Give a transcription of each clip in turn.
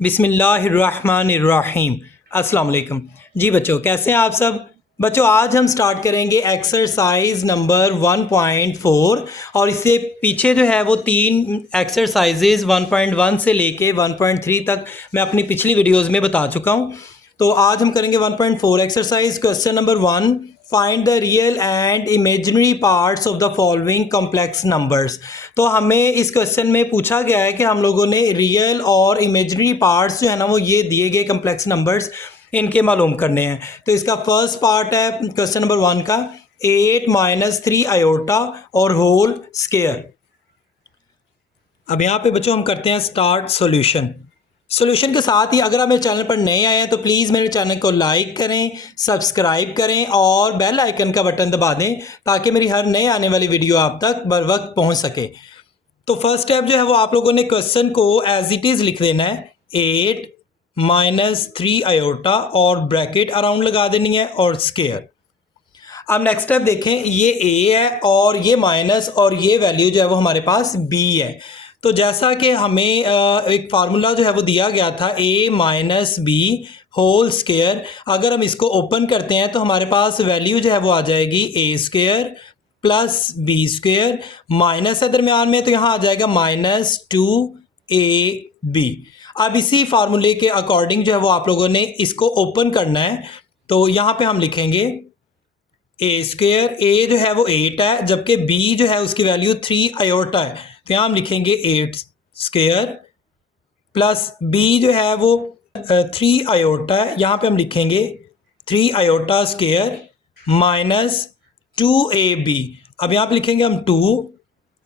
बिस्मिल्लाहिर्रहमानिर्रहीम। अस्सलाम वालेकुम। जी बच्चों, कैसे हैं आप सब? बच्चों, आज हम स्टार्ट करेंगे एक्सरसाइज नंबर 1.4 और इससे पीछे जो है वो तीन एक्सरसाइजेज 1.1 से लेके 1.3 तक मैं अपनी पिछली वीडियोस में बता चुका हूँ। तो आज हम करेंगे 1.4 exercise. Question number 1, find the real and imaginary parts of the following complex numbers. तो हमें इस क्वेश्चन में पूछा गया है कि हम लोगों ने रियल और इमेजिनरी पार्ट्स जो है ना वो ये दिए गए कॉम्प्लेक्स नंबर्स इनके मालूम करने हैं। तो इसका फर्स्ट पार्ट है क्वेश्चन नंबर 1 का 8 - 3 आयोटा और होल स्क्वायर। अब यहाँ पे बच्चों हम करते हैं स्टार्ट सॉल्यूशन। सॉल्यूशन के साथ ही अगर आप मेरे चैनल पर नए आए हैं तो प्लीज़ मेरे चैनल को लाइक करें, सब्सक्राइब करें और बेल आइकन का बटन दबा दें ताकि मेरी हर नए आने वाली वीडियो आप तक बर वक्त पहुँच सके। तो फर्स्ट स्टेप जो है वो आप लोगों ने क्वेश्चन को एज इट इज़ लिख देना है, 8 - 3 आयोटा और ब्रैकेट अराउंड लगा देनी है और स्क्वायर। अब नेक्स्ट स्टेप देखें, ये a है और ये माइनस और ये वैल्यू जो है वो हमारे पास b है। तो जैसा कि हमें एक फार्मूला जो है वो दिया गया था a - b होल स्क्वायर, अगर हम इसको ओपन करते हैं तो हमारे पास वैल्यू जो है वो आ जाएगी a² प्लस b² माइनस है दरमियान में तो यहाँ आ जाएगा -2ab। अब इसी फार्मूले के अकॉर्डिंग जो है वो आप लोगों ने इसको ओपन करना है। तो यहाँ पे हम लिखेंगे a², a जो है वो 8 है जबकि b जो है उसकी वैल्यू 3 आयोटा है तो यहाँ हम लिखेंगे 8² प्लस b जो है वो 3 आयोटा है, यहाँ पे हम लिखेंगे 3 आयोटा स्क्वायर माइनस 2ab। अब यहाँ पे लिखेंगे हम 2,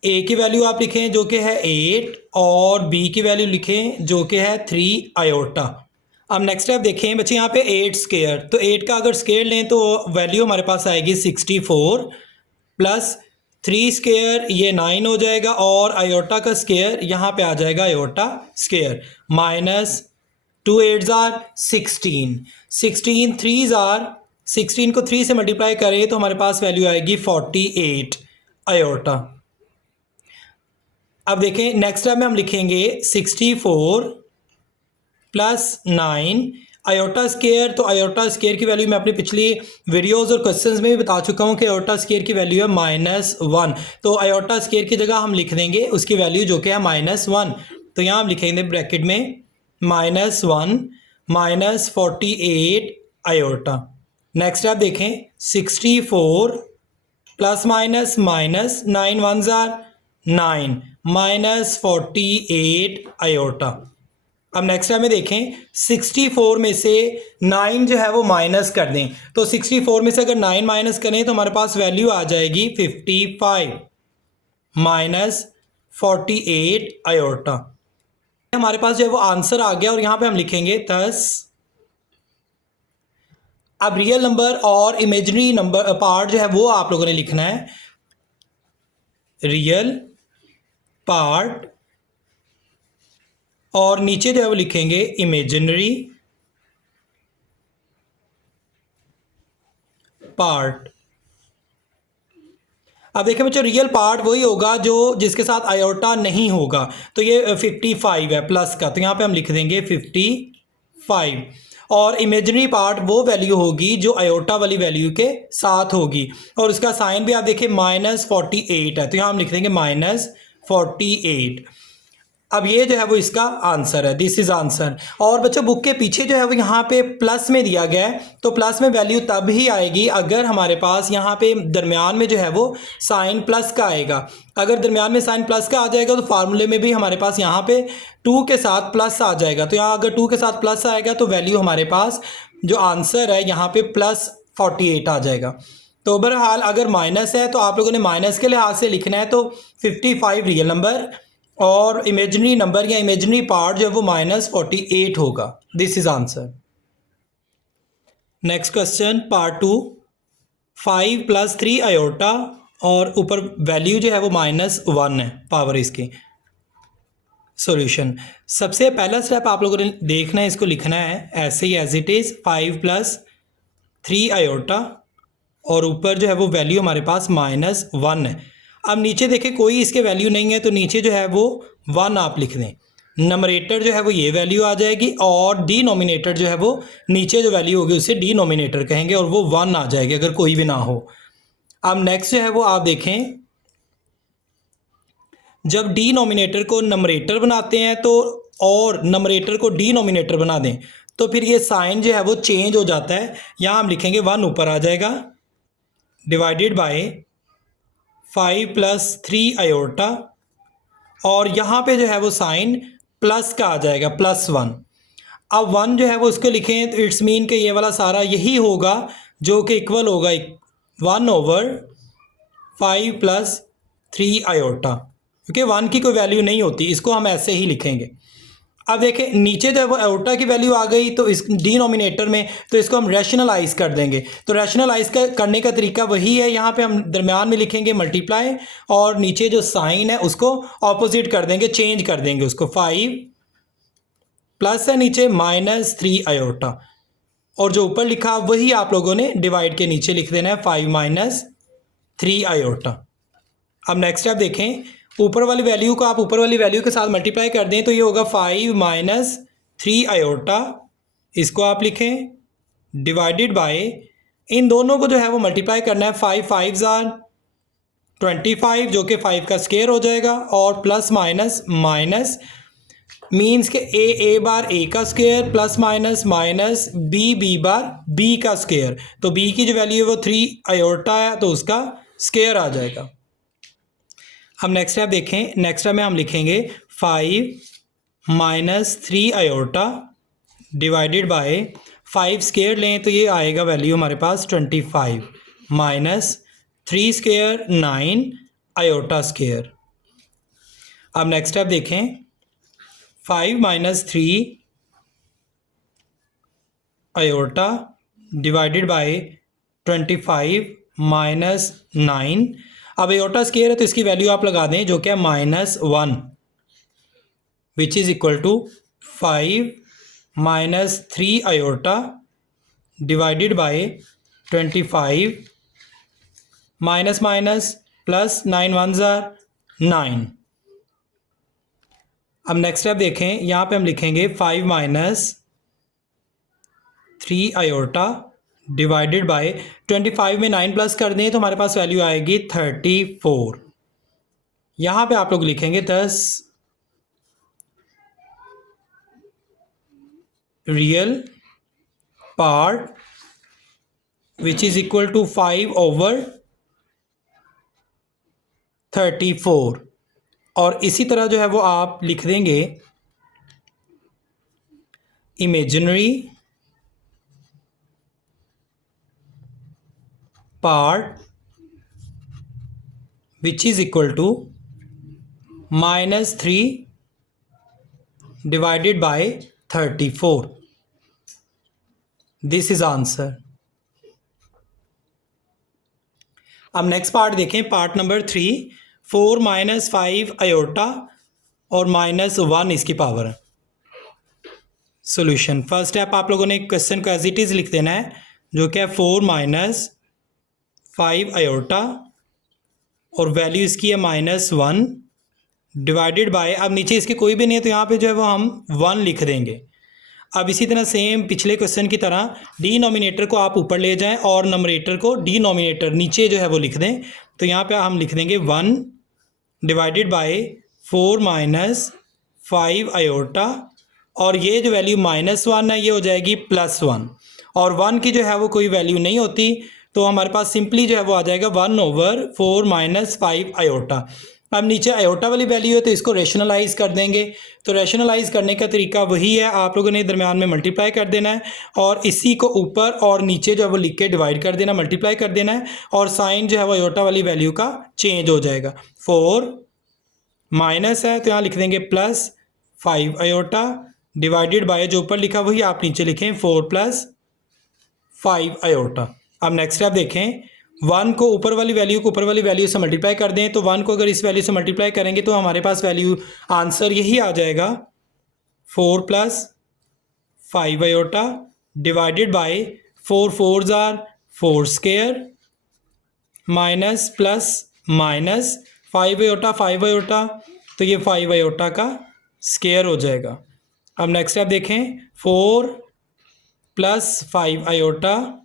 a की वैल्यू आप लिखें जो कि है 8 और b की वैल्यू लिखें जो कि है 3 आयोटा। अब नेक्स्ट स्टेप देखें बच्चे, यहाँ पे 8², तो 8 का अगर स्क्वायर लें तो वैल्यू हमारे पास आएगी 64 प्लस 3² ये 9 हो जाएगा और आयोटा का स्क्वायर यहाँ पे आ जाएगा iota square minus 2 8 are 16, 16 3 are 16 को 3 से मल्टीप्लाई करें तो हमारे पास वैल्यू आएगी 48 आयोटा। अब देखें नेक्स्ट स्टेप में हम लिखेंगे 64 प्लस 9 आयोटा स्क्वायर। तो आयोटा स्क्वायर की वैल्यू मैं अपनी पिछली वीडियोस और क्वेश्चंस में भी बता चुका हूँ कि आयोटा स्क्वायर की वैल्यू है -1। तो आयोटा स्क्वायर की जगह हम लिख देंगे उसकी वैल्यू जो कि है -1। तो यहाँ हम लिखेंगे ब्रैकेट में -1 माइनस 48 आयोटा। नेक्स्ट आप देखें 64 plus minus minus 9 1 jar 9 minus 48 iota. अब नेक्स्ट टाइम में देखें 64 में से 9 जो है वो माइनस कर दें, तो 64 में से अगर 9 माइनस करें तो हमारे पास वैल्यू आ जाएगी 55 माइनस 48 आयोटा। हमारे पास जो है वो आंसर आ गया और यहाँ पे हम लिखेंगे 10। अब रियल नंबर और इमेजिनरी नंबर पार्ट जो है वो आप लोगों ने लिखना है, रियल पार्ट और नीचे जो है वो लिखेंगे इमेजिनरी पार्ट। अब देखें बच्चों, रियल पार्ट वही होगा जो जिसके साथ आयोटा नहीं होगा। तो ये 55 है प्लस का, तो यहाँ पे हम लिख देंगे 55 और इमेजिनरी पार्ट वो वैल्यू होगी जो आयोटा वाली वैल्यू के साथ होगी और उसका साइन भी आप देखिए -48 है तो यहाँ हम लिख देंगे -48। अब ये जो है वो इसका आंसर है, दिस इज आंसर। और बच्चों बुक के पीछे जो है वो यहाँ पे प्लस में दिया गया है, तो प्लस में वैल्यू तब ही आएगी अगर हमारे पास यहाँ पे दरमियान में जो है वो साइन प्लस का आएगा। अगर दरमियान में साइन प्लस का आ जाएगा तो फार्मूले में भी हमारे पास यहाँ पे 2 के साथ प्लस आ जाएगा। तो यहाँ अगर 2 के साथ प्लस आएगा तो वैल्यू हमारे पास जो आंसर है यहाँ पे +48 आ जाएगा। तो बहरहाल अगर माइनस है तो आप लोगों ने माइनस के लिहाज से लिखना है, तो 55 रियल नंबर और इमेजिनरी नंबर या इमेजिनरी पार्ट जो है वो -48 होगा। This is answer. Next question part 2, 5 + 3 iota और ऊपर वैल्यू जो है वो -1 है पावर इसकी। सॉल्यूशन, सबसे पहला स्टेप आप लोगों ने देखना है, इसको लिखना है ऐसे ही एज इट इज़ 5 + 3 आयोटा और ऊपर जो है वो वैल्यू हमारे पास -1 है। अब नीचे देखें कोई इसके वैल्यू नहीं है तो नीचे जो है वो 1 आप लिख दें। नमरेटर जो है वो ये वैल्यू आ जाएगी और डिनोमिनेटर जो है वो नीचे जो वैल्यू होगी उसे डिनोमिनेटर कहेंगे और वो 1 आ जाएगी अगर कोई भी ना हो। अब नेक्स्ट जो है वो आप देखें, जब डिनोमिनेटर को नमरेटर बनाते हैं तो और नमरेटर को डिनोमिनेटर बना दें तो फिर ये साइन जो है वो चेंज हो जाता है। यहाँ हम लिखेंगे 1 ऊपर आ जाएगा डिवाइडेड बाय 5 + 3 आयोटा और यहाँ पे जो है वो साइन प्लस का आ जाएगा +1। अब 1 जो है वो उसको लिखें तो इट्स मीन कि ये वाला सारा यही होगा जो कि इक्वल होगा 1/5 + 3 आयोटा, क्योंकि 1 की कोई वैल्यू नहीं होती, इसको हम ऐसे ही लिखेंगे। अब देखें नीचे जो है वो आयोटा की वैल्यू आ गई तो इस डिनोमिनेटर में, तो इसको हम रैशनलाइज कर देंगे। तो रैशनलाइज करने का तरीका वही है, यहाँ पे हम दरमियान में लिखेंगे मल्टीप्लाई और नीचे जो साइन है उसको ऑपोजिट कर देंगे, चेंज कर देंगे उसको। 5 प्लस है नीचे -3 आयोटा और जो ऊपर लिखा वही आप लोगों ने डिवाइड के नीचे लिख देना है 5 - 3 आयोटा। अब नेक्स्ट आप देखें, ऊपर वाली वैल्यू को आप ऊपर वाली वैल्यू के साथ मल्टीप्लाई कर दें तो ये होगा 5 - 3 आयोटा, इसको आप लिखें डिवाइडेड बाय, इन दोनों को जो है वो मल्टीप्लाई करना है। 5 × 5 = 25 जो कि 5 का स्क्वायर हो जाएगा और प्लस माइनस माइनस मीन्स के a बार a का square plus minus minus b बार b का स्क्वायर, तो b की जो वैल्यू है वो 3 आयोटा है तो उसका स्क्वायर आ जाएगा। अब नेक्स्ट स्टेप देखें, नेक्स्ट स्टेप में हम लिखेंगे 5 - 3 आयोटा डिवाइडेड बाय 5 स्क्वायर लें तो ये आएगा वैल्यू हमारे पास 25 माइनस 3 स्क्वायर 9 आयोटा स्क्वायर। अब नेक्स्ट स्टेप देखें, 5 - 3 आयोटा डिवाइडेड बाय 25 माइनस 9। अब आयोटा स्क्वायर है तो इसकी वैल्यू आप लगा दें जो कि है -1 which is equal to 5 - 3 iota divided by 25 minus minus plus 9 × 1 = 9। अब नेक्स्ट स्टेप देखें, यहाँ पे हम लिखेंगे 5 - 3 आयोटा डिवाइडेड बाय 25 में 9 प्लस कर दें तो हमारे पास वैल्यू आएगी 34। यहाँ पे आप लोग लिखेंगे 10 real part which is equal to 5/34 और इसी तरह जो है वो आप लिख देंगे imaginary part which is equal to -3 divided by 34। This is answer. अब नेक्स्ट पार्ट देखें, पार्ट नंबर 3, 4 - 5 आयोटा और -1 इसकी पावर है। सॉल्यूशन, फर्स्ट स्टेप आप लोगों ने क्वेश्चन को एज इट इज़ लिख देना है जो कि है 4 - 5 आयोटा और वैल्यू इसकी है -1 डिवाइडेड बाय, अब नीचे इसके कोई भी नहीं है तो यहाँ पे जो है वो हम 1 लिख देंगे। अब इसी तरह सेम पिछले क्वेश्चन की तरह डिनोमिनेटर को आप ऊपर ले जाएं और नंबरेटर को डिनोमिनेटर नीचे जो है वो लिख दें। तो यहाँ पे हम लिख देंगे 1 डिवाइडेड बाय 4 - 5 आयोटा और ये जो वैल्यू -1 है ये हो जाएगी +1 और 1 की जो है वो कोई वैल्यू नहीं होती तो हमारे पास सिंपली जो है वो आ जाएगा 1/4 - 5 आयोटा। अब नीचे आयोटा वाली वैल्यू है तो इसको रेशनलाइज कर देंगे। तो रेशनलाइज करने का तरीका वही है, आप लोगों ने दरमियान में मल्टीप्लाई कर देना है और इसी को ऊपर और नीचे जो है वो लिख के डिवाइड कर देना, मल्टीप्लाई कर देना है और साइन जो है वो आयोटा वाली वैल्यू का चेंज हो जाएगा। 4 माइनस है तो यहाँ लिख देंगे +5 आयोटा डिवाइडेड बाय जो ऊपर लिखा वही आप नीचे लिखें 4 + 5 आयोटा। अब नेक्स्ट स्टेप देखें, 1 को ऊपर वाली वैल्यू से मल्टीप्लाई कर दें तो 1 को अगर इस वैल्यू से मल्टीप्लाई करेंगे तो हमारे पास वैल्यू आंसर यही आ जाएगा 4 + 5 iota divided by 4 × 4 = 4 square minus plus minus 5 iota तो ये 5 आयोटा का स्क्वायर हो जाएगा। अब नेक्स्ट स्टेप देखें, 4 + 5 आयोटा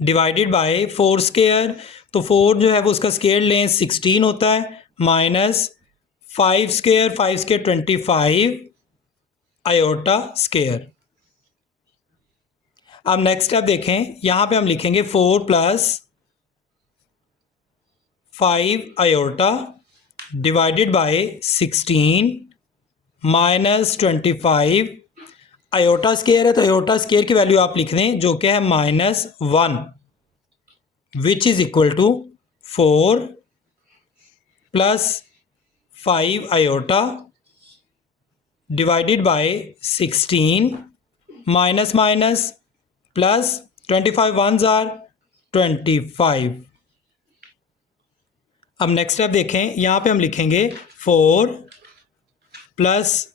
डिवाइडेड बाय 4 स्क्वायर, तो 4 जो है वो उसका स्क्वायर लें 16 होता है, माइनस 5 स्क्वायर 25 आयोटा स्क्वायर। अब नेक्स्ट स्टेप देखें, यहाँ पे हम लिखेंगे 4 + 5 iota divided by 16 minus 25 iota square है, तो आयोटा स्क्वायर की वैल्यू आप लिख दें जो कि है -1, which is equal to 4 + 5 iota divided by 16 minus minus plus 25 1s are 25। अब नेक्स्ट स्टेप देखें, यहाँ पे हम लिखेंगे 4 +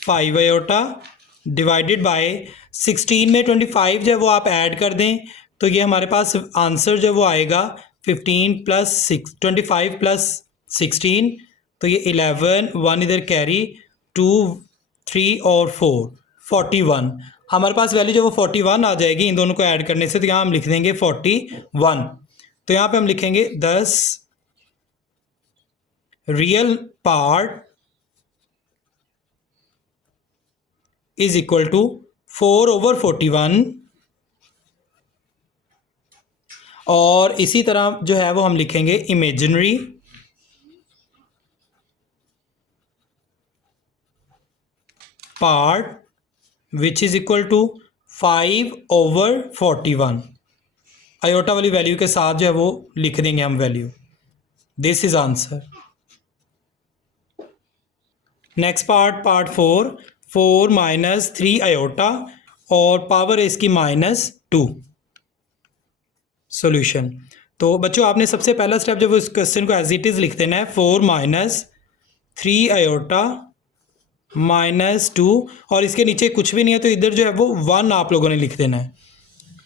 5 आयोटा डिवाइडेड बाय 16 में 25 जो है वो आप ऐड कर दें, तो ये हमारे पास आंसर जो वो आएगा 15 + 6 25 + 16, तो ये 11 1 इधर कैरी 2 3 और 4 41, हमारे पास वैल्यू जो वो 41 आ जाएगी इन दोनों को ऐड करने से। तो यहाँ हम लिख देंगे 41, तो यहाँ पे हम लिखेंगे 10 real part is equal to 4/41, और इसी तरह जो है वो हम लिखेंगे imaginary part which is equal to 5/41। Iota वाली वैल्यू के साथ जो है वो लिख देंगे हम value. This is answer. Next part 4 - 3 iota और पावर है इसकी -2। सॉल्यूशन, तो बच्चों आपने सबसे पहला स्टेप जब इस क्वेश्चन को एज इट इज़ लिख देना है, 4 - 3 आयोटा -2, और इसके नीचे कुछ भी नहीं है तो इधर जो है वो 1 आप लोगों ने लिख देना है।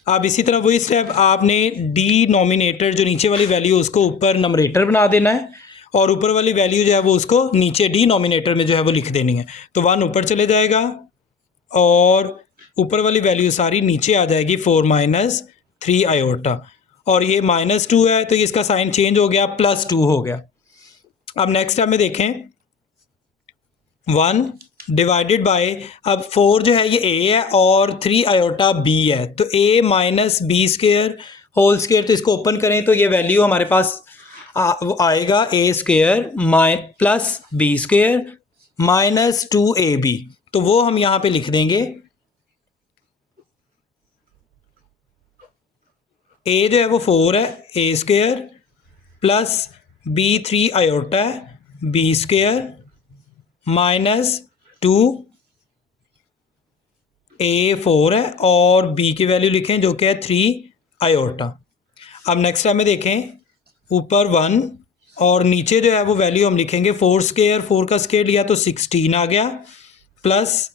अब इसी तरह वही स्टेप आपने डिनोमिनेटर जो नीचे वाली वैल्यू उसको ऊपर नंबरेटर बना देना है, और ऊपर वाली वैल्यू जो है वो उसको नीचे डिनोमिनेटर में जो है वो लिख देनी है। तो 1 ऊपर चले जाएगा और ऊपर वाली वैल्यू सारी नीचे आ जाएगी 4 - 3 आयोटा, और ये -2 है तो ये इसका साइन चेंज हो गया, +2 हो गया। अब नेक्स्ट स्टेप में देखें, 1 डिवाइडेड बाय, अब 4 जो है ये a है और 3 आयोटा b है, तो a - b² होल स्क्वायर, तो इसको ओपन करें तो ये वैल्यू हमारे पास आएगा a² + b² -2ab, तो वो हम यहाँ पे लिख देंगे। a जो है वो 4 है, a² प्लस b 3 आयोटा है, b² -2 a4 है, और b की वैल्यू लिखें जो कि है 3 आयोटा। अब नेक्स्ट टाइम में देखें, ऊपर 1 और नीचे जो है वो वैल्यू हम लिखेंगे 4², 4 का स्क्वायर लिया तो 16 आ गया, प्लस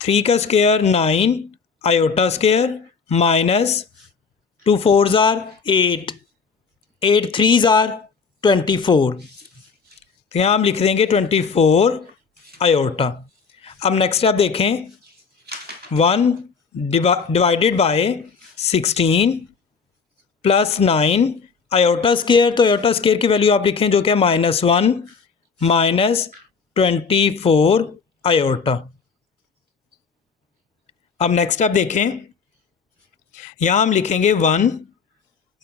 3 का square 9 iota square minus 2 4s are 8 8 3s are 24, तो यहाँ हम लिख देंगे 24 आयोटा। अब नेक्स्ट आप देखें, 1 divided by 16 plus 9 iota square, तो आयोटा स्क्वायर की वैल्यू आप लिखें जो कि है -1 -24 आयोटा। अब नेक्स्ट आप देखें, यहाँ हम लिखेंगे 1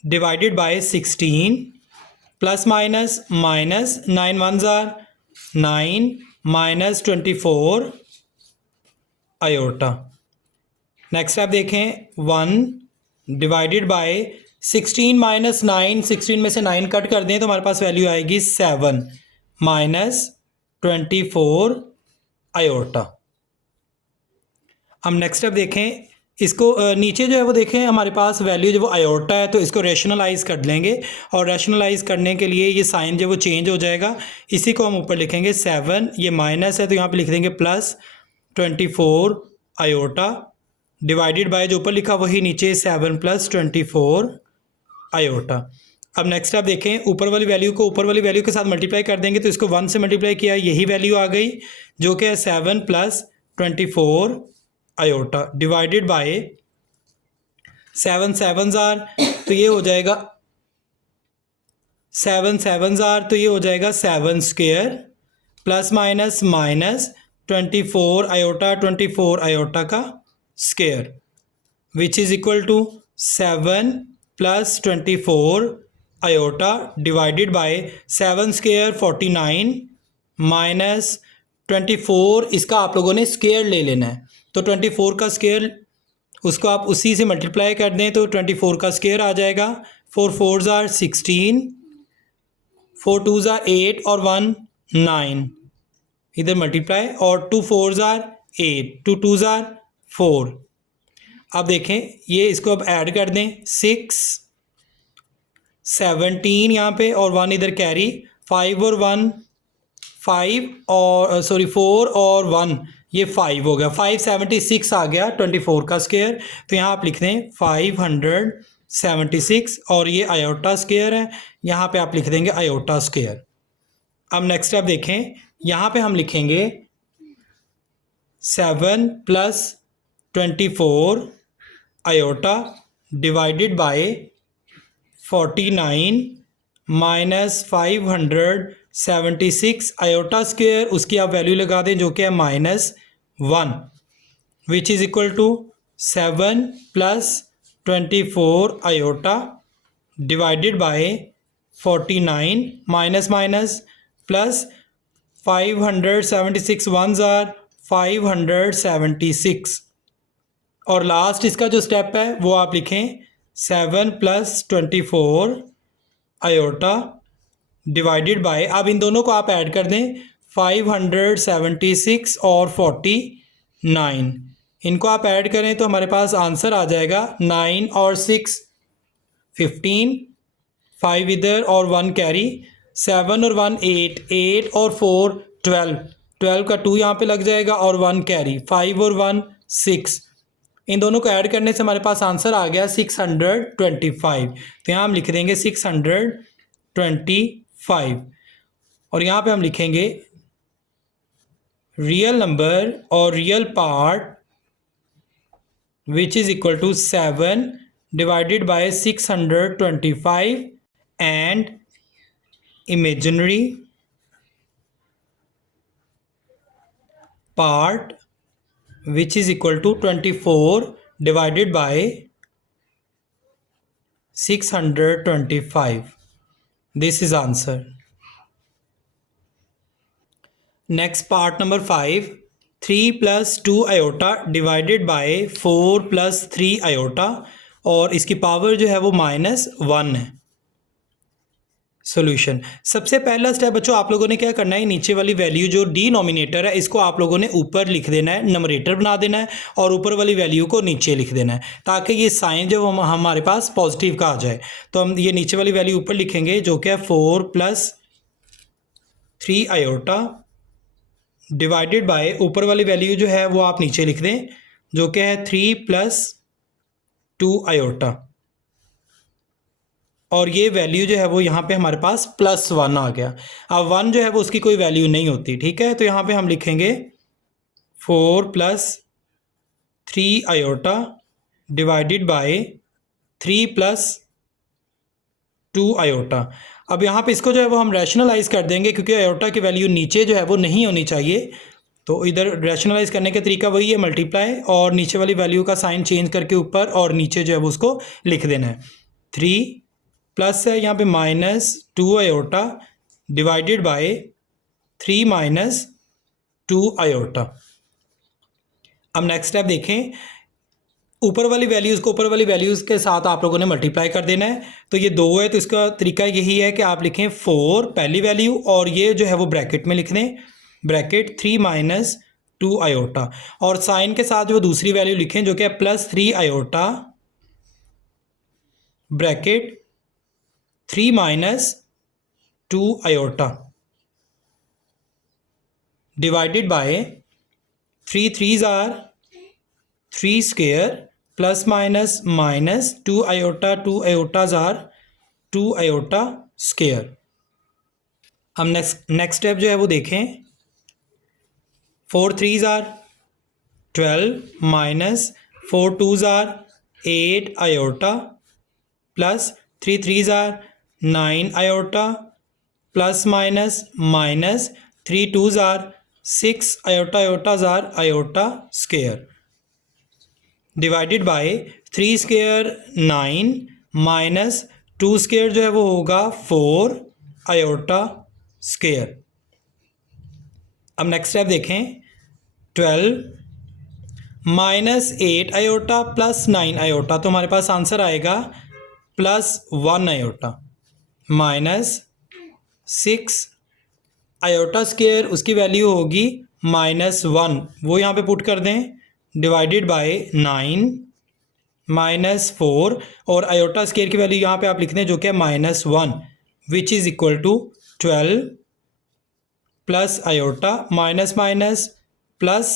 divided by 16 plus minus 9 1s are 9 -24 iota. Next आप देखें, 1 डिवाइडेड बाय 16 - 9, 16 में से 9 कट कर दें तो हमारे पास वैल्यू आएगी 7 -24 आयोटा। अब नेक्स्ट आप देखें, इसको नीचे जो है वो देखें हमारे पास वैल्यू जो वो आयोटा है, तो इसको रैशनलाइज कर लेंगे, और रैशनलाइज करने के लिए ये साइन जो वो चेंज हो जाएगा, इसी को हम ऊपर लिखेंगे 7, ये माइनस है तो यहाँ पे लिख देंगे +24 आयोटा डिवाइडेड बाय जो ऊपर लिखा वही नीचे 7 + 24 आयोटा। अब नेक्स्ट आप देखें, ऊपर वाली वैल्यू को ऊपर वाली वैल्यू के साथ मल्टीप्लाई कर देंगे तो इसको 1 से मल्टीप्लाई किया, यही वैल्यू आ गई जो कि है 7 + 24 iota divided by 7 7s are, तो ये हो जाएगा 7 7s आर, तो ये हो जाएगा 7 square plus minus minus 24 iota का square which is equal to 7 + 24 iota divided by 7 square 49 minus 24, इसका आप लोगों ने स्क्वायर ले लेना है, तो 24 का स्क्वायर उसको आप उसी से मल्टीप्लाई कर दें तो 24 का स्क्वायर आ जाएगा। 4 4s आर 16, 4 2s आर 8 और 1 9, इधर मल्टीप्लाई, और 2 4s आर 8, 2 2s आर 4। अब देखें ये इसको अब ऐड कर दें, 6 17 यहाँ पे और 1 इधर कैरी, 5 और 1 5 और 4 और 1 ये 5 हो गया, 576 आ गया 24 का स्क्वायर, तो यहाँ आप लिख दें 576 और ये आयोटा स्क्वायर है, यहाँ पे आप लिख देंगे आयोटा स्क्वायर। अब नेक्स्ट आप देखें, यहाँ पे हम लिखेंगे 7 + 24 iota divided by 49 minus 576 iota square, उसकी आप वैल्यू लगा दें जो कि है -1 which is equal to 7 + 24 iota divided by 49 minus minus plus 576 1s are 576, और लास्ट इसका जो स्टेप है वो आप लिखें 7 + 24 आयोटा डिवाइडेड बाय, अब इन दोनों को आप ऐड कर दें 576 और 49, इनको आप ऐड करें तो हमारे पास आंसर आ जाएगा 9 और 6 15, 5 इधर और 1 कैरी, 7 और 1 8, 8 और 4 12, 12 का 2 यहाँ पे लग जाएगा और 1 कैरी, 5 और 1 6, इन दोनों को ऐड करने से हमारे पास आंसर आ गया 625, तो यहाँ हम लिख देंगे 625 और यहाँ पे हम लिखेंगे रियल नंबर और real part which is equal to 7 divided by 625 and imaginary part which is equal to 24 divided by 625. This is answer. Next part number 5, 3 + 2 iota divided by 4 + 3 iota, और इसकी पावर जो है वो -1 है। सॉल्यूशन, सबसे पहला step बच्चों आप लोगों ने क्या करना है, नीचे वाली वैल्यू जो डिनोमिनेटर है इसको आप लोगों ने ऊपर लिख देना है, नंबरेटर बना देना है, और ऊपर वाली वैल्यू को नीचे लिख देना है ताकि ये साइन जो हमारे पास पॉजिटिव का आ जाए। तो हम ये नीचे वाली वैल्यू ऊपर लिखेंगे जो कि है 4 + 3 आयोटा डिवाइडेड बाय, ऊपर वाली वैल्यू जो है वो आप नीचे लिख दें जो कि है 3 + 2 आयोटा, और ये वैल्यू जो है वो यहाँ पे हमारे पास +1 आ गया। अब 1 जो है वो उसकी कोई वैल्यू नहीं होती, ठीक है, तो यहाँ पे हम लिखेंगे 4 + 3 आयोटा डिवाइडेड बाय 3 + 2 आयोटा। अब यहाँ पे इसको जो है वो हम रैशनलाइज कर देंगे क्योंकि आयोटा की वैल्यू नीचे जो है वो नहीं होनी चाहिए, तो इधर रैशनलाइज करने का तरीका वही है, मल्टीप्लाई और नीचे वाली वैल्यू का साइन चेंज करके ऊपर और नीचे जो है वो उसको लिख देना है। 3 प्लस है यहाँ पे -2 आयोटा डिवाइडेड बाय 3 - 2 आयोटा। अब नेक्स्ट स्टेप देखें, ऊपर वाली वैल्यूज़ को ऊपर वाली वैल्यूज़ के साथ आप लोगों ने मल्टीप्लाई कर देना है, तो ये 2 है तो इसका तरीका यही है कि आप लिखें 4 पहली वैल्यू और ये जो है वो ब्रैकेट में लिख दें, ब्रैकेट 3 - 2 आयोटा, और साइन के साथ जो दूसरी वैल्यू लिखें जो कि है +3 iota bracket 3 - 2 iota divided by 3 3s are 3 square +- -2 iota 2 iotas are 2 iota square. हम नेक्स्ट स्टेप जो है वो देखें। 4 3s are 12 minus 4 2s are 8 iota plus 3 3s are 9 iota plus minus minus 3 2s are 6 iota iotas are iota square divided by 3 square 9 minus 2 square जो है वो होगा 4 iota square. अब नेक्स्ट स्टेप देखें। 12 माइनस 8 आयोटा प्लस 9 आयोटा, तो हमारे पास answer आएगा plus 1 iota minus 6 iota square, उसकी वैल्यू होगी -1, वो यहाँ पे पुट कर दें, डिवाइडेड बाय 9 माइनस 4 और आयोटा स्क्वायर की वैल्यू यहाँ पे आप लिख दें जो कि है -1 which is equal to 12 plus iota minus minus plus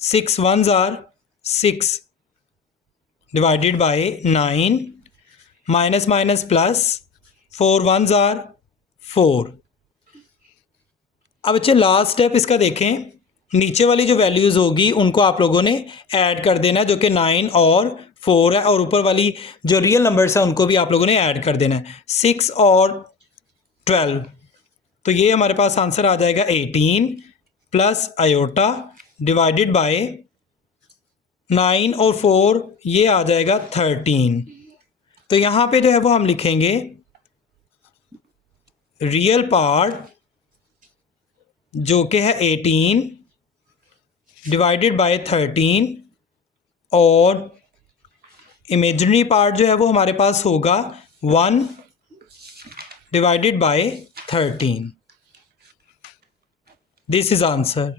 6 1s are 6 divided by 9 minus minus plus 4 1s are 4। अब बच्चे लास्ट स्टेप इसका देखें। नीचे वाली जो वैल्यूज़ होगी उनको आप लोगों ने ऐड कर देना है जो कि 9 और 4 है, और ऊपर वाली जो रियल नंबर्स हैं उनको भी आप लोगों ने ऐड कर देना है 6 और 12। तो ये हमारे पास आंसर आ जाएगा 18 प्लस आयोटा डिवाइडेड बाय 9 और 4, ये आ जाएगा 13। तो यहाँ पे जो है वो हम लिखेंगे रियल पार्ट जो कि है 18 डिवाइडेड बाय 13 और इमेजिनरी पार्ट जो है वो हमारे पास होगा 1 divided by 13। This is answer.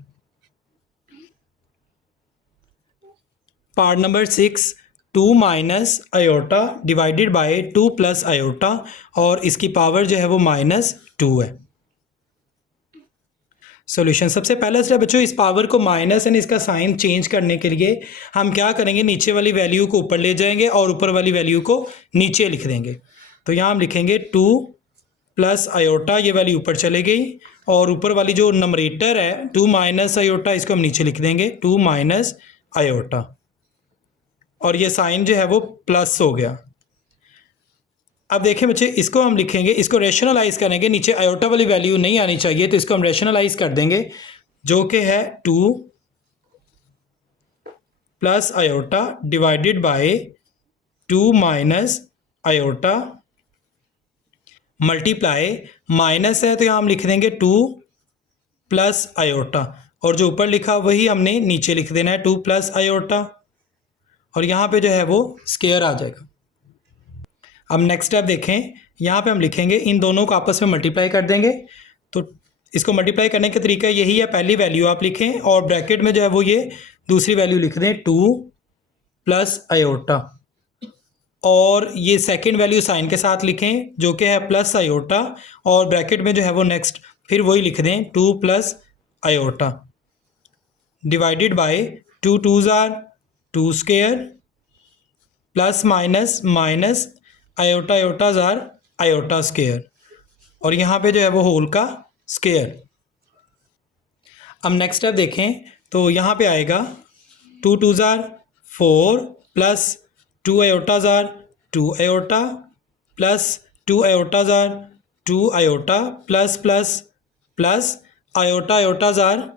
Part number 6 2 minus iota divided by 2 plus iota और इसकी पावर जो है वो -2 है। सॉल्यूशन। सबसे पहला स्टेप बच्चों, इस पावर को माइनस एंड इसका साइन चेंज करने के लिए हम क्या करेंगे, नीचे वाली वैल्यू को ऊपर ले जाएंगे और ऊपर वाली वैल्यू को नीचे लिख देंगे। तो यहाँ हम लिखेंगे 2 प्लस आयोटा, ये वैल्यू ऊपर चले गई, और ऊपर वाली जो नंबरेटर है 2 माइनस आयोटा, इसको हम नीचे लिख देंगे 2 माइनस आयोटा, और ये साइन जो है वो प्लस हो गया। अब देखें बच्चे, इसको हम लिखेंगे, इसको रेशनलाइज करेंगे, नीचे आयोटा वाली वैल्यू नहीं आनी चाहिए, तो इसको हम रेशनलाइज कर देंगे जो कि है 2 plus iota divided by 2 minus iota multiply, minus है तो यहाँ हम लिख देंगे 2 प्लस आयोटा, और जो ऊपर लिखा वही हमने नीचे लिख देना है 2 प्लस आयोटा, और यहाँ पे जो है वो स्क्वायर आ जाएगा। अब नेक्स्ट स्टेप देखें। यहाँ पे हम लिखेंगे, इन दोनों को आपस में मल्टीप्लाई कर देंगे। तो इसको मल्टीप्लाई करने का तरीका यही है, पहली वैल्यू आप लिखें और ब्रैकेट में जो है वो ये दूसरी वैल्यू लिख दें 2 प्लस आयोटा, और ये सेकंड वैल्यू साइन के साथ लिखें जो कि है प्लस आयोटा, और ब्रैकेट में जो है वो नेक्स्ट फिर वही लिख दें 2 plus iota divided by 2 2s are 2 square plus minus minus iota iotas are iota square, और यहाँ पे जो है वो होल का स्क्वायर। अब नेक्स्ट स्टेप देखें, तो यहाँ पे आएगा 2 2s are 4 plus 2 iotas are 2 iota plus 2 iotas are 2 iota plus plus plus iota iotas are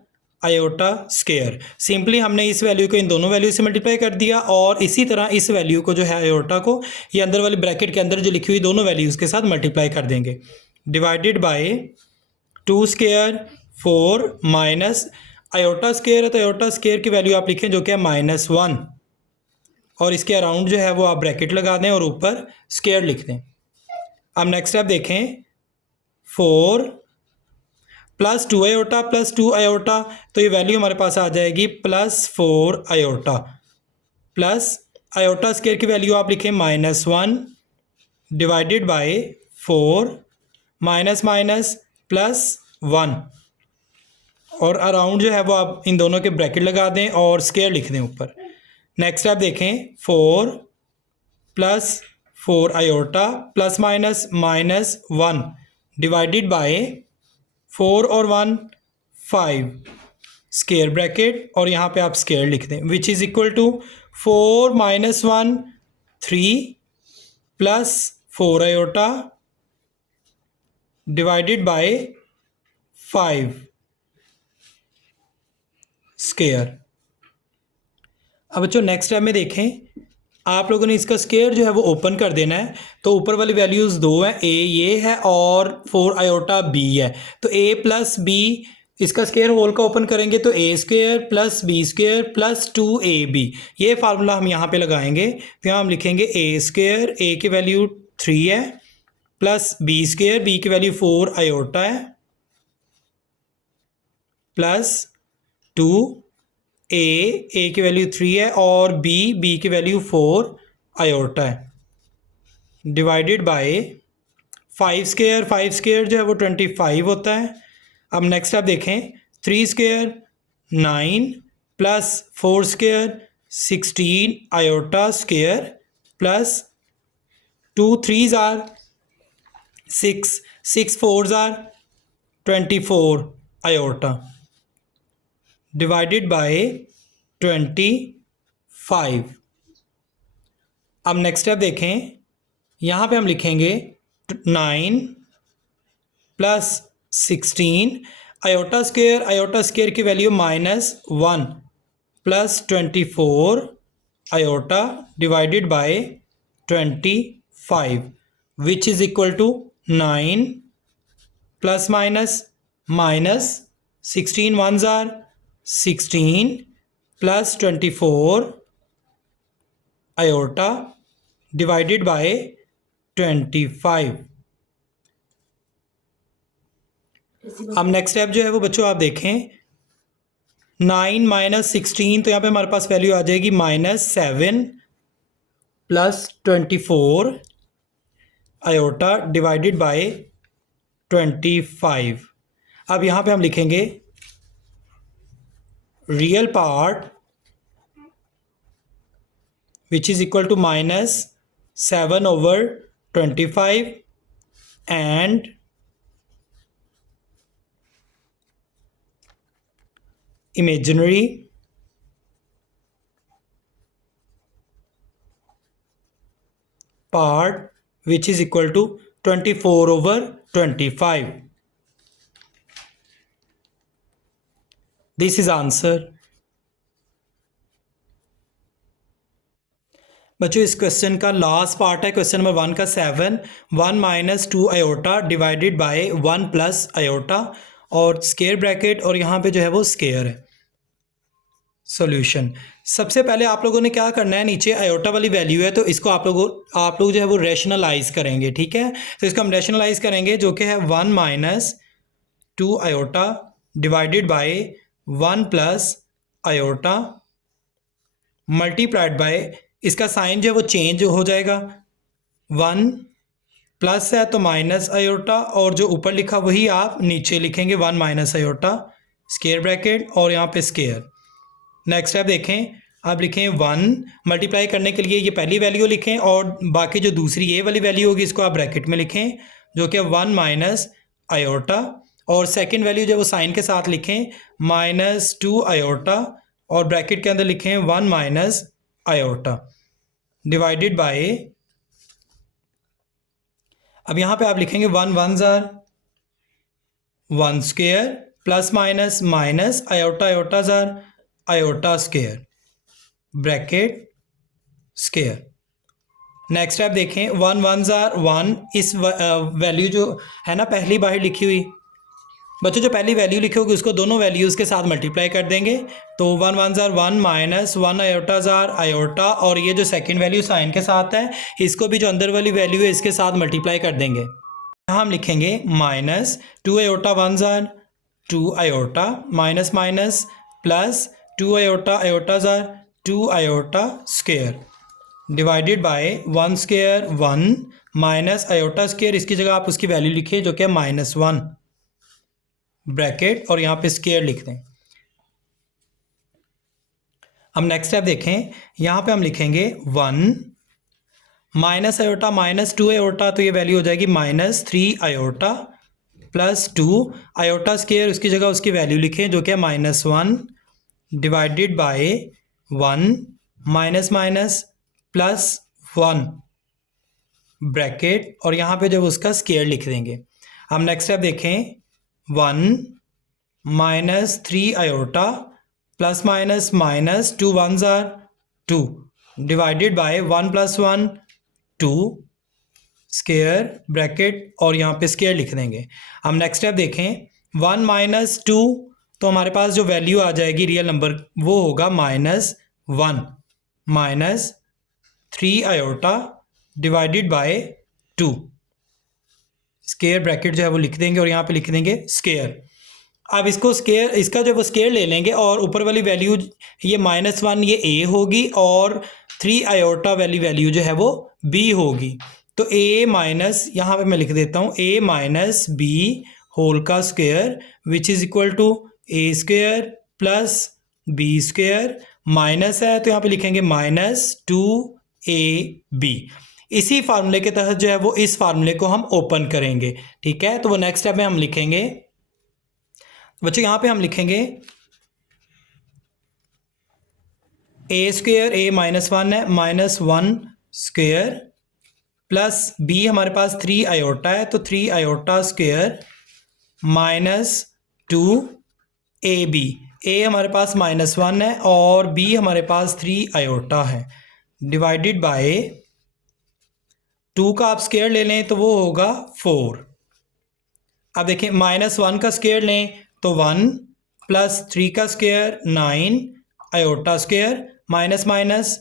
iota square. Simply हमने इस वैल्यू को इन दोनों वैल्यू से मल्टीप्लाई कर दिया, और इसी तरह इस वैल्यू को जो है आयोटा को ये अंदर वाली ब्रैकेट के अंदर जो लिखी हुई दोनों वैल्यूज़ के साथ मल्टीप्लाई कर देंगे, divided by 2 square 4 minus iota square है तो आयोटा स्क्वायर की वैल्यू आप लिखें जो कि है -1, और इसके अराउंड जो है वो आप ब्रैकेट लगा दें और ऊपर स्क्वायर लिख दें। अब नेक्स्ट स्टेप देखें, 4 प्लस 2 आयोटा प्लस 2 आयोटा, तो ये वैल्यू हमारे पास आ जाएगी +4 आयोटा, प्लस आयोटा स्क्वायर की वैल्यू आप लिखें -1 डिवाइडेड बाय 4 माइनस माइनस +1, और अराउंड जो है वो आप इन दोनों के ब्रैकेट लगा दें और स्क्वायर लिख दें ऊपर। नेक्स्ट आप देखें 4 plus 4 iota plus minus -1 divided by 4 और 1 5 स्केयर ब्रैकेट और यहाँ पे आप स्केयर लिख दें which is equal to 4 - 1 3 plus 4 iota divided by 5 square. अब बच्चों नेक्स्ट स्टेप में देखें, आप लोगों ने इसका स्केयर जो है वो ओपन कर देना है। तो ऊपर वाली वैल्यूज़ दो हैं, ए ये है और 4 आयोटा बी है। तो ए प्लस बी इसका स्केयर होल का ओपन करेंगे तो A square plus B square plus 2ab ये फार्मूला हम यहाँ पे लगाएंगे। तो यहाँ हम लिखेंगे ए स्क्वेयर, ए की वैल्यू 3 है, प्लस बी स्क्वेयर, बी की वैल्यू 4 आयोटा है, प्लस 2 ए की वैल्यू 3 है और बी की वैल्यू 4 आयोटा है, डिवाइडेड बाय 5 स्क्वेयर। 5 स्क्वेयर जो है वो 25 होता है। अब नेक्स्ट आप देखें, 3 square 9 plus 4 square 16 iota square plus 2 3s are 6 6 4s are 24 iota divided by 25। अब नेक्स्ट स्टेप देखें, यहाँ पे हम लिखेंगे 9 प्लस 16 आयोटा स्क्वेयर की value -1 plus 24 iota divided by 25 which is equal to 9 plus minus 16 1s are 16 plus 24 iota divided by 25। अब next step जो है वो बच्चों आप देखें, 9 - 16 तो यहाँ पे हमारे पास वैल्यू आ जाएगी -7 प्लस 24 आयोटा डिवाइडेड बाय 25। अब यहाँ पे हम लिखेंगे real part which is equal to -7/25 and imaginary part which is equal to 24/25. This is answer. बच्चों इस क्वेश्चन का लास्ट पार्ट है क्वेश्चन नंबर 1 का 7 1 - 2 iota divided by 1 plus iota और स्केयर ब्रैकेट और यहाँ पे जो है वो स्केयर है। सॉल्यूशन, सबसे पहले आप लोगों ने क्या करना है, नीचे आयोटा वाली वैल्यू है तो इसको आप लोग जो है वो रैशनलाइज करेंगे। ठीक है, तो इसको हम रैशनलाइज करेंगे जो कि है 1 - 2 iota divided by 1 plus iota multiplied by, इसका साइन जो है वो चेंज हो जाएगा, 1 प्लस है तो माइनस आयोटा और जो ऊपर लिखा वही आप नीचे लिखेंगे 1 माइनस आयोटा स्केयर ब्रैकेट और यहाँ पे स्केयर। नेक्स्ट स्टेप देखें, आप लिखें 1 मल्टीप्लाई करने के लिए ये पहली वैल्यू लिखें और बाकी जो दूसरी ये वाली वैल्यू होगी इसको आप ब्रैकेट में लिखें जो कि 1 माइनस आयोटा और सेकंड वैल्यू जो वो साइन के साथ लिखें -2 आयोटा और ब्रैकेट के अंदर लिखें 1 माइनस आयोटा डिवाइडेड बाय, अब यहाँ पे आप लिखेंगे 1 1s are 1 square plus minus iota जार iota square bracket square. Next step देखें 1 1s आर 1, इस वैल्यू जो है ना पहली बाहर लिखी हुई, बच्चों जो पहली वैल्यू लिखी होगी उसको दोनों वैल्यूज़ के साथ मल्टीप्लाई कर देंगे तो 1 1s आर 1 माइनस 1 आयोटा जार आयोटा और ये जो सेकंड वैल्यू साइन के साथ है इसको भी जो अंदर वाली वैल्यू है इसके साथ मल्टीप्लाई कर देंगे। यहाँ हम लिखेंगे -2 iota 1s are 2 iota minus plus 2 iota जार 2 iota square divided by 1 square 1 minus iota square, इसकी जगह आप उसकी वैल्यू लिखिए जो कि -1 ब्रैकेट और यहाँ पे स्क्वेयर लिख दें। अब नेक्स्ट स्टेप देखें, यहाँ पे हम लिखेंगे 1 माइनस आयोटा माइनस 2 आयोटा, तो ये वैल्यू हो जाएगी -3 आयोटा प्लस 2 आयोटा स्क्वायर, उसकी जगह उसकी वैल्यू लिखें जो कि है -1 divided by 1 minus minus plus 1 bracket, और यहाँ पे जब उसका स्क्वायर लिख देंगे। हम नेक्स्ट स्टेप देखें, 1 -3 iota plus minus minus 2 1s are 2 divided by 1 + 1 2 square bracket, और यहाँ पे स्क्वायर लिख देंगे। हम नेक्स्ट स्टेप देखें, 1 - 2, तो हमारे पास जो वैल्यू आ जाएगी रियल नंबर वो होगा -1 minus 3 iota divided by 2 square bracket जो है वो लिख देंगे, और यहाँ पे लिख देंगे स्क्वायर। अब इसको स्क्वायर, इसका जो वो स्क्वायर ले लेंगे, और ऊपर वाली वैल्यू ये -1 ये a होगी, और 3 आयोटा वाली वैल्यू जो है वो b होगी। तो a माइनस, यहाँ पे मैं लिख देता हूँ a माइनस b होल का square which is equal to a square plus b square, minus है तो यहाँ पे लिखेंगे -2ab। इसी फार्मूले के तहत जो है वो इस फार्मूले को हम ओपन करेंगे, ठीक है। तो वो नेक्स्ट स्टेप में हम लिखेंगे बच्चों, यहाँ पे हम लिखेंगे a स्क्वायर, a -1 है, -1 स्क्वायर प्लस b हमारे पास 3 आयोटा है, तो 3 आयोटा स्क्वायर -2ab। a हमारे पास -1 है और b हमारे पास 3 आयोटा है, डिवाइडेड बाय 2 का आप स्क्वायर ले लें तो वो होगा 4। अब देखें, -1 का स्क्वायर लें तो 1 प्लस 3 का square 9 iota square, minus minus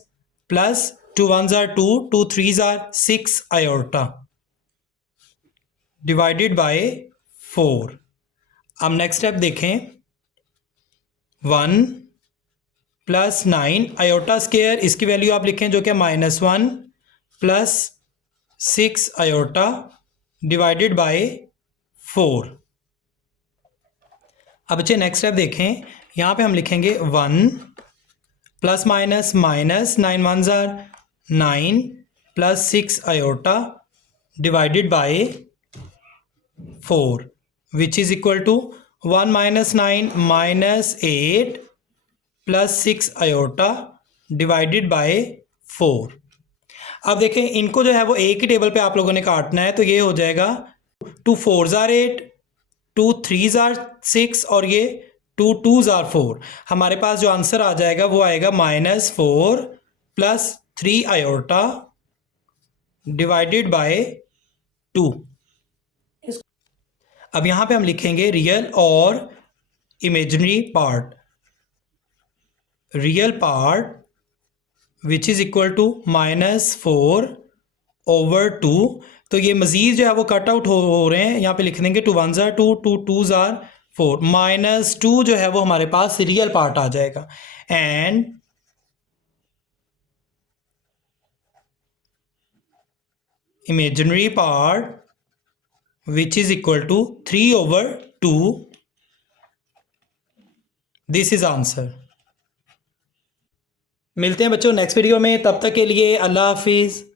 plus 2 1s are 2 2 3s are 6 iota divided by 4। अब नेक्स्ट स्टेप देखें, 1 प्लस 9 आयोटा स्क्वायर, इसकी वैल्यू आप लिखें जो कि -1 प्लस 6 आयोटा डिवाइडेड बाय 4। अब बच्चे नेक्स्ट स्टेप देखें, यहाँ पे हम लिखेंगे 1 plus minus minus 9 1s are 9 plus 6 iota divided by 4 which is equal to 1 - 9 -8 plus 6 iota divided by 4। अब देखें, इनको जो है वो एक ही टेबल पे आप लोगों ने काटना है, तो ये हो जाएगा 2 4s आर 8 2 3s आर 6 और ये 2 2s आर 4। हमारे पास जो आंसर आ जाएगा वो आएगा -4 प्लस 3 आयोटा डिवाइडेड बाय 2। अब यहाँ पे हम लिखेंगे रियल और imaginary part. Real part which is equal to -4/2। तो ये मज़ीद जो है वो कट आउट हो रहे हैं, यहाँ पे लिख देंगे 2 1s आर 2 2 2s आर 4, -2 जो है वो हमारे पास रियल पार्ट आ जाएगा, and imaginary part which is equal to 3/2। This is answer. मिलते हैं बच्चों नेक्स्ट वीडियो में, तब तक के लिए अल्लाह हाफिज़।